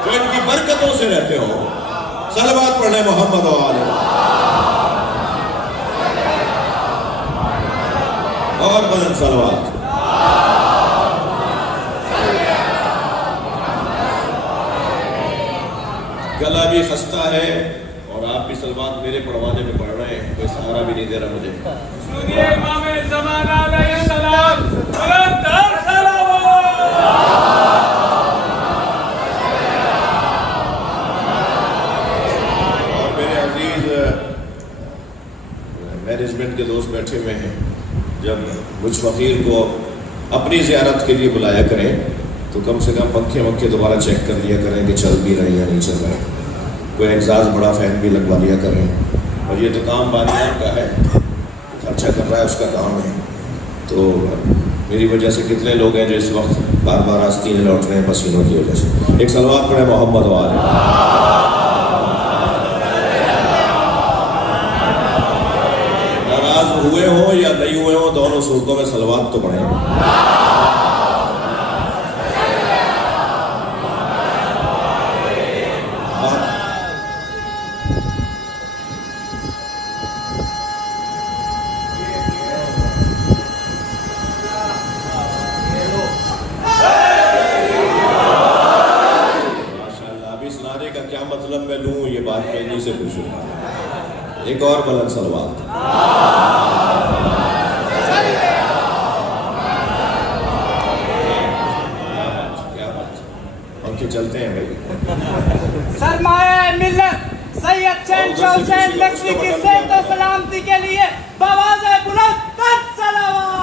جو ان کی برکتوں سے رہتے ہو. صلوات پڑھنے محمد و آل اور بلند صلوات. گلا بھی خستہ ہے اور آپ بھی صلوات میرے پڑھوانے میں پڑھ رہے ہیں، کوئی سہارا بھی نہیں دے رہا مجھے. سنیے امام زمان علیہ السلام بلندر صلوات. اور میرے عزیز مینجمنٹ کے دوست بیٹھے ہوئے ہیں، جب مجھ فقیر کو اپنی زیارت کے لیے بلایا کریں تو کم سے کم پنکھے دوبارہ چیک کر لیا کریں کہ چل بھی رہے یا نہیں چل رہے. کوئی اعزاز بڑا فین بھی لگوا لیا کریں. اور یہ تو کام بانیان کا ہے، خرچہ کر رہا ہے اس کا کام ہے. تو میری وجہ سے کتنے لوگ ہیں جو اس وقت بار بار آستینیں لوٹ رہے ہیں پسینوں کی وجہ سے. ایک صلوات پڑھیں محمد و آل. ہوں یا نہیں ہوئے ہوں، دونوں صورتوں میں صلوات تو پڑھیں۔ مطلب میں لوں یہ بات میں انہی سے پوچھوں گا۔ ایک اور بلند صلوات۔ کیا بات، پنکھے چلتے ہیں بھائی۔ سرمایہ ملت سید شہنشاہ حسین لکھوی کی صحت و سلامتی کے لیے بآواز بلند صلوات۔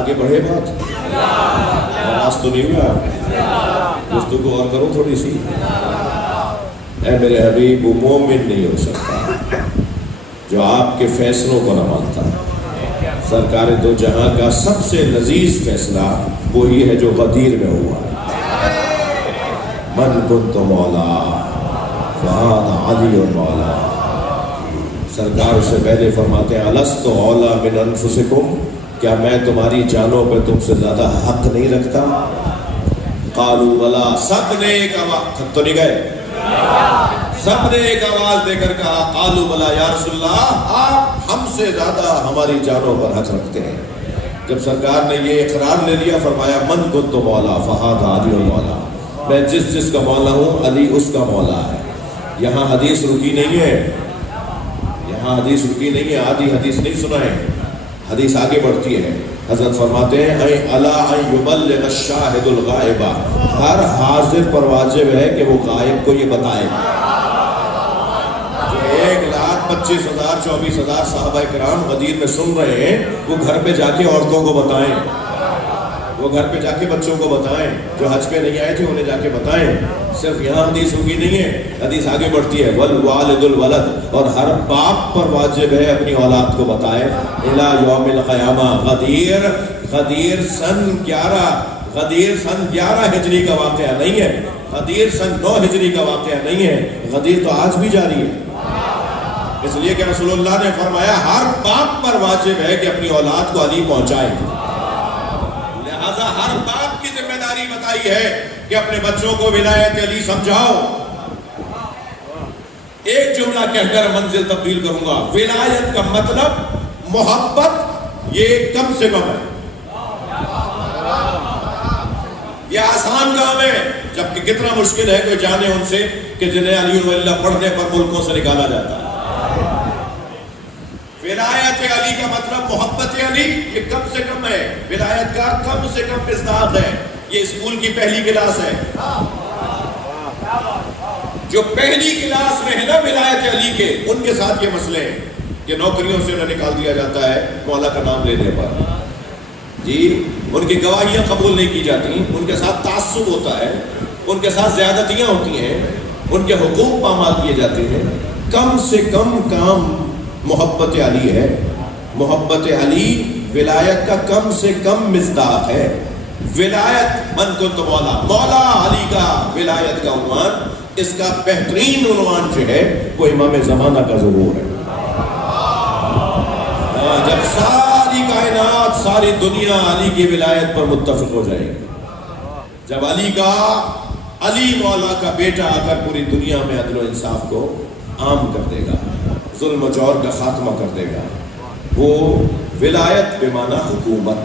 آگے بڑھے بات، ناراض تو نہیں ہوا؟ دوستوں کو اور کرو تھوڑی سی۔ اے میرے حبیب، وہ مومن نہیں ہو سکتا جو آپ کے فیصلوں کو نہ مانتا۔ سرکار دو جہاں کا سب سے لذیذ فیصلہ وہی ہے جو غدیر میں ہوا ہے۔ من کنت مولا فہذا علی مولا۔ سرکار اس سے پہلے فرماتے ہیں الست اولی من انفسکم، کیا میں تمہاری جانوں پہ تم سے زیادہ حق نہیں رکھتا؟ قالوا بلا، سب نے ایک آواز، تھک تو نہیں گئے؟ سب نے ایک آواز دے کر کہا قالوا بلا یا رسول اللہ، آپ ہم سے زیادہ ہماری جانوں پر حق رکھتے ہیں۔ جب سرکار نے یہ اقرار لے لیا، فرمایا من کنت مولا فہذا علی مولا، میں جس کا مولا ہوں علی اس کا مولا ہے۔ یہاں حدیث رکی نہیں ہے، یہاں حدیث رکی نہیں ہے، آدھی حدیث نہیں سنائیں، حدیث آگے بڑھتی ہے۔ حضرت فرماتے ہیں اے الا ان یبلغ الشاہد الغائب، ہر حاضر پر واجب ہے کہ وہ غائب کو یہ بتائے۔ 1,25,000 24,000 صحابہ کرام غدیر میں سن رہے ہیں، وہ گھر پہ جا کے عورتوں کو بتائیں، وہ گھر پہ جا کے بچوں کو بتائیں، جو حج پہ نہیں آئے تھے انہیں جا کے بتائیں۔ صرف یہاں حدیث ہوگی نہیں ہے، حدیث آگے بڑھتی ہے والوالد الولد، اور ہر باپ پر واجب ہے اپنی اولاد کو بتائے۔ الی یوم القیامہ، غدیر سن 11 ہجری کا واقعہ نہیں ہے، غدیر سن 9 ہجری کا واقعہ نہیں ہے، غدیر تو آج بھی جاری ہے۔ اس لیے کہ رسول اللہ نے فرمایا ہر باپ پر واجب ہے کہ اپنی اولاد کو علی پہنچائے، لہذا ہر باپ کی ذمہ داری بتائی ہے کہ اپنے بچوں کو ولایت علی سمجھاؤ۔ ایک جملہ کہہ کر منزل تبدیل کروں گا، ولایت کا مطلب محبت، یہ کم سے کم ہے، یہ آسان کام ہے، جبکہ کتنا مشکل ہے کوئی جانے ان سے کہ جنہیں علی اللہ پڑھنے پر ملکوں سے نکالا جاتا ہے۔ ولایت علی کا مطلب محبت علی، یہ کم سے کم ہے، ولایت کا کم سے کم مصداق ہے۔ یہ اسکول کی پہلی کلاس ہے، جو پہلی کلاس میں ہے نا ولایت علی کے، ان کے ساتھ یہ مسئلے ہیں کہ نوکریوں سے انہیں نکال دیا جاتا ہے مولا کا نام لینے پر، جی ان کی گواہیاں قبول نہیں کی جاتی، ان کے ساتھ تعصب ہوتا ہے، ان کے ساتھ زیادتیاں ہوتی ہیں، ان کے حقوق پامال کیے جاتے ہیں۔ کم سے کم کام محبت علی ہے، محبت علی ولایت کا کم سے کم مصداق ہے۔ ولایت من کنت مولا، مولا علی کا ولایت کا عنوان، اس کا بہترین عنوان جو ہے وہ امام زمانہ کا ظہور ہے۔ جب ساری کائنات، ساری دنیا علی کی ولایت پر متفق ہو جائے گی، جب علی مولا کا بیٹا آ کر پوری دنیا میں عدل و انصاف کو عام کر دے گا، ظلم و جور کا خاتمہ کر دے گا، وہ ولایت بے معنی حکومت،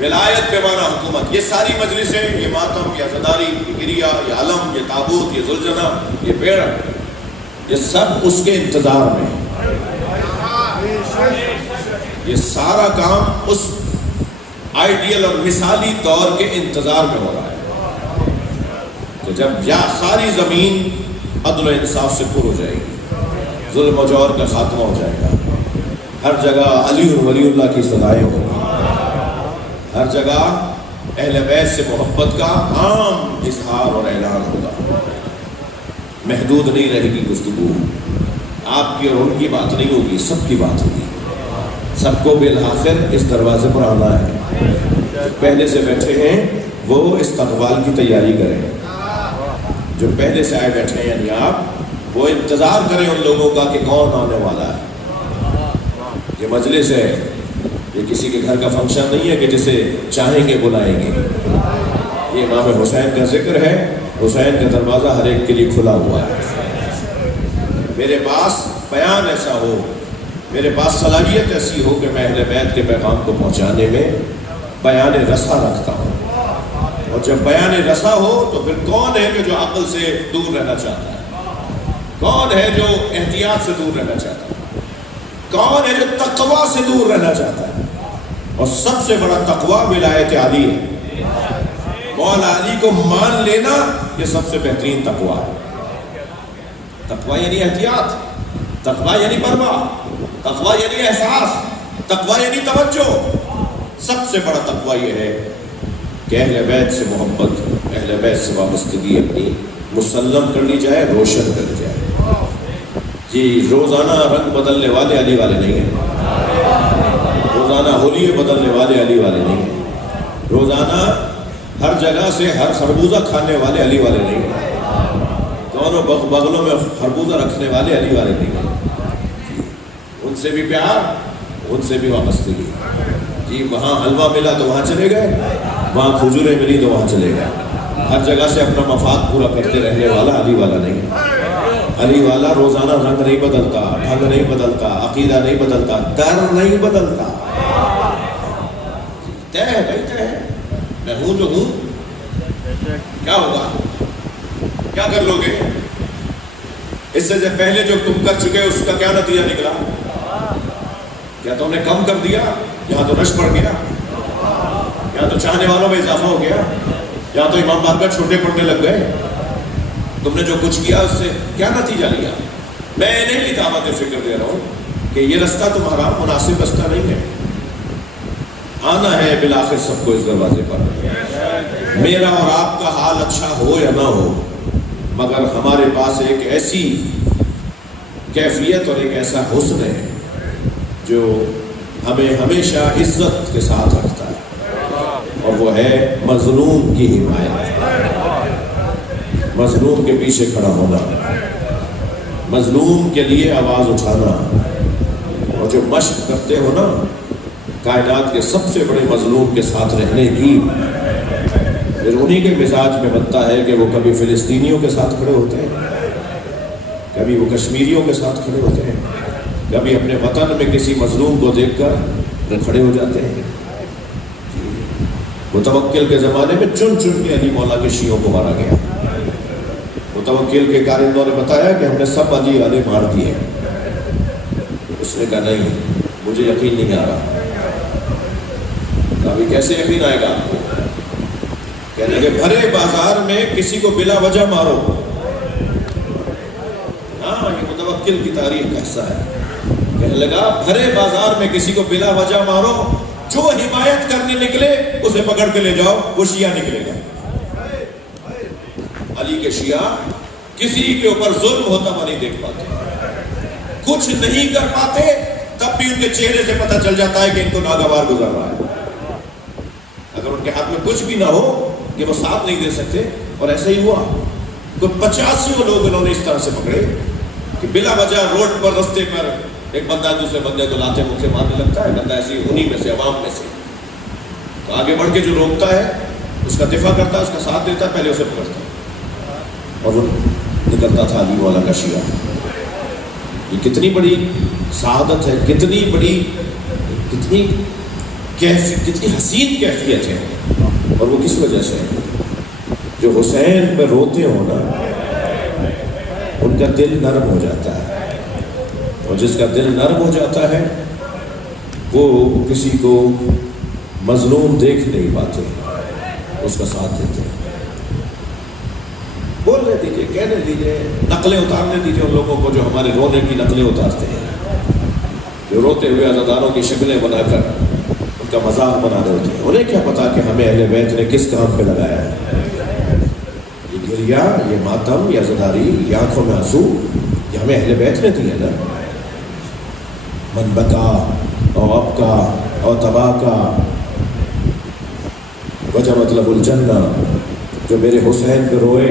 ولایت بے معنی حکومت۔ یہ ساری مجلسیں، یہ ماتم، یہ عزاداری، یہ گریہ، یہ علم، یہ تابوت، یہ ذوالجناح، یہ بیڑ، یہ سب اس کے انتظار میں ہے۔ یہ سارا کام اس آئیڈیل اور مثالی دور کے انتظار میں ہو رہا ہے کہ جب یا ساری زمین عدل و انصاف سے پر ہو جائے گی، ظلم و جور کا خاتمہ ہو جائے گا، ہر جگہ علی اور ولی اللہ کی صدائیں ہوں گی، ہر جگہ اہل بیت سے محبت کا عام اظہار اور اعلان ہوگا، محدود نہیں رہے گی گفتگو، آپ کی اور ان کی بات نہیں ہوگی، سب کی بات ہوگی، سب کو بالآخر اس دروازے پر آنا ہے۔ پہلے سے بیٹھے ہیں وہ استقبال کی تیاری کریں، جو پہلے سے آئے بیٹھے ہیں یعنی آپ، وہ انتظار کریں ان لوگوں کا کہ کون آنے والا ہے۔ یہ مجلس ہے، یہ کسی کے گھر کا فنکشن نہیں ہے کہ جسے چاہیں گے بلائیں گے۔ یہ امام حسین کا ذکر ہے، حسین کا دروازہ ہر ایک کے لیے کھلا ہوا ہے۔ میرے پاس بیان ایسا ہو، میرے پاس صلاحیت ایسی ہو کہ میں اہل بیت کے پیغام کو پہنچانے میں بیان رسا رکھتا ہوں۔ اور جب بیان رسا ہو تو پھر کون ہے کہ جو عقل سے دور رہنا چاہتا ہے؟ کون ہے جو احتیاط سے دور رہنا چاہتا ہے؟ کون ہے جو تقوی سے دور رہنا چاہتا ہے؟ اور سب سے بڑا تقوی ولایت علی ہے۔ مولا علی کو مان لینا یہ سب سے بہترین تقوی ہے۔ تقوی یعنی احتیاط، تقوی یعنی پرواہ، تقوی یعنی احساس، تقوی یعنی توجہ۔ سب سے بڑا تقوی یہ ہے کہ اہل بیت سے محبت، اہل بیت سے وابستگی اپنی مسلم کر لی جائے، روشن کر لی جائے۔ جی روزانہ رنگ بدلنے والے علی والے نہیں ہیں، روزانہ ہولی بدلنے والے علی والے نہیں ہیں، روزانہ ہر جگہ سے ہر خربوزہ کھانے والے علی والے نہیں ہیں، دونوں بغلوں میں خربوزہ رکھنے والے علی والے نہیں ہیں۔ ان سے بھی پیار، ان سے بھی وابستگی۔ جی وہاں حلوہ ملا تو وہاں چلے گئے، وہاں کھجوریں ملی تو وہاں چلے گئے۔ ہر جگہ سے اپنا مفاد پورا کرتے رہنے والا علی والا نہیں ہے۔ علی والا روزانہ رنگ نہیں بدلتا، ڈھنگ نہیں بدلتا، عقیدہ نہیں بدلتا، در نہیں بدلتا۔ طے ہے بھائی، طے ہے، میں ہوں جو ہوں، کیا ہوگا، کیا کر لو گے؟ اس سے پہلے جو تم کر چکے اس کا کیا نتیجہ نکلا؟ کیا تم نے کم کر دیا؟ یہاں تو رش پڑ گیا، یہاں تو چاہنے والوں میں اضافہ ہو گیا، یہاں تو امام بارگاہ چھوٹے پڑنے لگ گئے۔ تم نے جو کچھ کیا اس سے کیا نتیجہ لیا؟ میں انہیں بھی دعوت فکر دے رہا ہوں کہ یہ رستہ تمہارا مناسب رستہ نہیں ہے۔ آنا ہے بالآخر سب کو اس دروازے پر، میرا اور آپ کا حال اچھا ہو یا نہ ہو، مگر ہمارے پاس ایک ایسی کیفیت اور ایک ایسا حسن ہے جو ہمیں ہمیشہ عزت کے ساتھ رکھتا ہے، اور وہ ہے مظلوم کی حمایت، مظلوم کے پیچھے کھڑا ہونا، مظلوم کے لیے آواز اٹھانا۔ اور جو مشق کرتے ہو نا کائنات کے سب سے بڑے مظلوم کے ساتھ رہنے کی، پھر انہی کے مزاج میں بنتا ہے کہ وہ کبھی فلسطینیوں کے ساتھ کھڑے ہوتے ہیں، کبھی وہ کشمیریوں کے ساتھ کھڑے ہوتے ہیں، کبھی اپنے وطن میں کسی مظلوم کو دیکھ کر وہ کھڑے ہو جاتے ہیں۔ متوکل کے زمانے میں چن چن کے علی مولا کے شیعوں کو مارا گیا۔ متوکل کے کارندوں نے بتایا کہ ہم نے سب علی والے مار دیے۔ اس نے کہا نہیں، مجھے یقین نہیں آ رہا۔ ابھی کیسے یقین آئے گا آپ کو؟ کہنے لگے بھرے بازار میں کسی کو بلا وجہ مارو۔ ہاں یہ متوکل کی تاریخ کا حصہ ہے۔ کہنے لگا بھرے بازار میں کسی کو بلا وجہ مارو، جو حمایت کرنے نکلے اسے پکڑ کے لے جاؤ، وہ شیعہ نکلے گا۔ علی کے شیعہ کسی کے اوپر ظلم ہوتا ہوا نہیں دیکھ پاتے، کچھ نہیں کر پاتے، تب بھی ان کے چہرے سے پتہ چل جاتا ہے کہ ان کو ناگوار گزر رہا ہے۔ اگر ان کے ہاتھ میں کچھ بھی نہ ہو کہ وہ ساتھ نہیں دے سکتے۔ اور ایسا ہی ہوا، کوئی 85 لوگ انہوں نے اس طرح سے پکڑے کہ بلا وجہ روڈ پر، رستے پر ایک بندہ دوسرے بندے کو لاتے مکے مارنے لگتا ہے، بندہ ایسی انہی میں سے، عوام میں سے، تو آگے بڑھ کے جو روکتا ہے اس کا دفاع کرتا ہے، اس کا ساتھ دیتا ہے، پہلے اسے پکڑتا ہے، اور وہ نکلتا تھا علی مولا کا شیعہ۔ یہ کتنی بڑی سعادت ہے، کتنی بڑی، کتنی حسین کیفیت ہے۔ اور وہ کس وجہ سے ہے؟ جو حسین پہ روتے ہو نا، ان کا دل نرم ہو جاتا ہے، اور جس کا دل نرم ہو جاتا ہے وہ کسی کو مظلوم دیکھ نہیں پاتے، اس کا ساتھ دیتے ہیں۔ بولنے دیجیے، کہنے دیجیے، نقلیں اتارنے دیجیے ان لوگوں کو جو ہمارے رونے کی نقلیں اتارتے ہیں، جو روتے ہوئے عزاداروں کی شکلیں بنا کر ان کا مذاق بنا رہے ہوتے ہیں۔ انہیں کیا پتا کہ ہمیں اہل بیت نے کس کام پہ لگایا ہے۔ یہ گریا، یہ ماتم، یہ عزاداری، یہ آنکھوں میں آنسو، یہ ہمیں اہل بیت نے دی ہے نا۔ من بکا او ابکا او تباکا وجبت لہ الجنہ، جو میرے حسین پہ روئے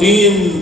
3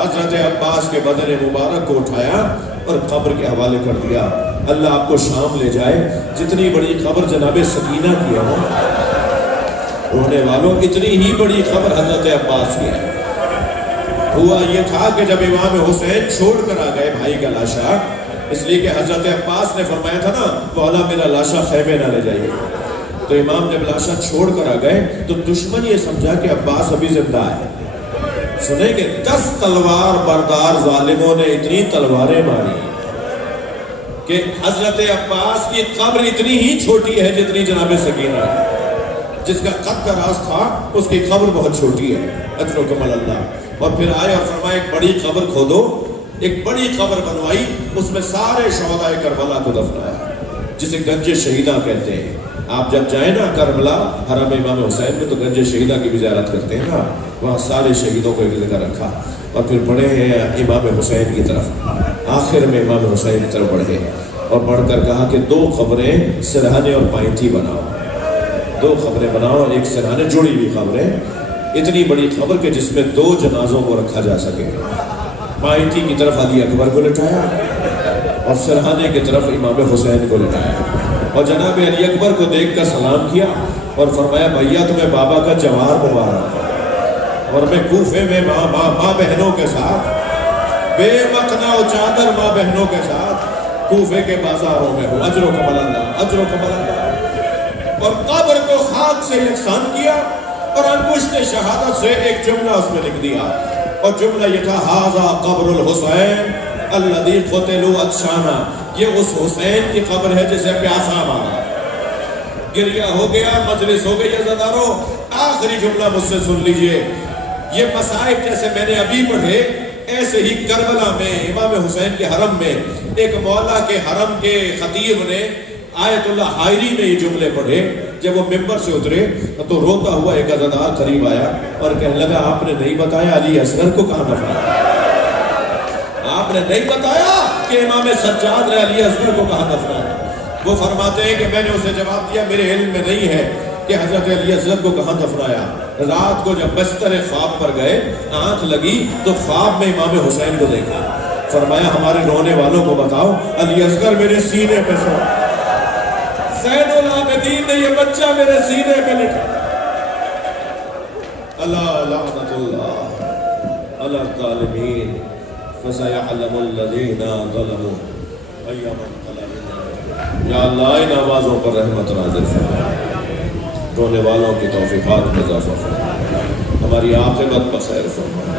حضرت عباس کے بدن مبارک کو اٹھایا اور قبر کے حوالے کر دیا. اللہ آپ کو شام لے جائے. جتنی بڑی قبر جناب سکینہ کی ہے رونے والوں، اتنی ہی بڑی قبر حضرت عباس کی ہے. ہوا یہ تھا کہ جب امام حسین چھوڑ کر آ گئے بھائی کا لاشا، اس لیے کہ حضرت عباس نے فرمایا تھا نا مولا میرا لاشا خیمے نہ لے جائیے، تو امام جب لاشا چھوڑ کر آ گئے تو دشمن یہ سمجھا کہ عباس ابھی زندہ ہے. سنیں گے 10 تلوار بردار ظالموں نے اتنی تلواریں ماری کہ حضرت عباس کی قبر اتنی ہی چھوٹی ہے جتنی جناب سکینہ ہے. جس کا قد کا راز تھا اس کی قبر بہت چھوٹی ہے. اجر و کمال اللہ. اور پھر آئے اور فرمایا ایک بڑی قبر کھودو. ایک بڑی قبر بنوائی، اس میں سارے شہدائے کربلا کو دفنایا، جسے گنج شہیدہ کہتے ہیں. آپ جب جائیں نا کربلا حرم امام حسین میں تو گنج شہیدہ کی بھی زیارت کرتے ہیں نا، وہاں سارے شہیدوں کو ایک جگہ رکھا اور پھر بڑھے ہیں امام حسین کی طرف. آخر میں امام حسین کی طرف بڑھے اور بڑھ کر کہا کہ 2 قبریں سرہانے اور پائنتھی بناؤ. 2 قبریں بناؤ اور ایک سرہانے جڑی ہوئی قبریں. اتنی بڑی قبر کہ جس میں 2 جنازوں کو رکھا جا سکے. پائنتھی کی طرف علی اکبر کو لٹایا اور سرہانے کی طرف امام حسین کو لٹایا اور جناب علی اکبر کو دیکھ کر سلام کیا اور فرمایا بھیا تمہیں بابا کا جوار مبارک، اور میں کوفے میں ماں بہنوں کے ساتھ بے مقنا و چادر ماں بہنوں کے ساتھ کوفے کے بازاروں میں ہوں. اجر و کمال اللہ، اجر و کمال اللہ. اور قبر کو خاک سے یکساں کیا اور انگشت شہادت سے ایک جملہ اس میں لکھ دیا اور جملہ یہ تھا ھذا قبر الحسین الذی قتلوا عطشانا. یہ اس حسین کی قبر ہے جسے پیاسا مارا. گریہ ہو گیا، مجلس ہو گئی عزاداروں. آخری جملہ مجھ سے سن لیجئے. یہ مصائب جیسے میں نے ابھی پڑھے ایسے ہی کربلا میں امام حسین کے حرم میں ایک مولا کے حرم کے خطیب نے آیت اللہ حائری میں یہ جملے پڑھے. جب وہ ممبر سے اترے تو روتا ہوا ایک عزادار قریب آیا اور کہنے لگا آپ نے نہیں بتایا علی اصغر کو کہاں دفنایا. آپ نے نہیں بتایا کہ امام سجاد نے علی اصغر کو کہاں دفنایا. وہ فرماتے ہیں کہ میں نے اسے جواب دیا میرے علم میں نہیں ہے کہ حضرت علی اصغر کو کہاں دفنایا. رات کو جب بستر خواب پر گئے آنکھ لگی تو خواب میں امام حسین کو دیکھا. فرمایا ہمارے رونے والوں کو بتاؤ علی اصغر میرے سینے پہ سو. زین العابدین نے یہ بچہ میرے سینے پہ لکھا. اللہ لعنت اللہ علی الظالمین فسیعلم الذین ظلموا ای منقلب. یا اللہ ان آوازوں پر رحمت نازل فرما، رونے والوں کی توفیقات میں اضافہ فرما، ہماری عاقبت بخیر فرما.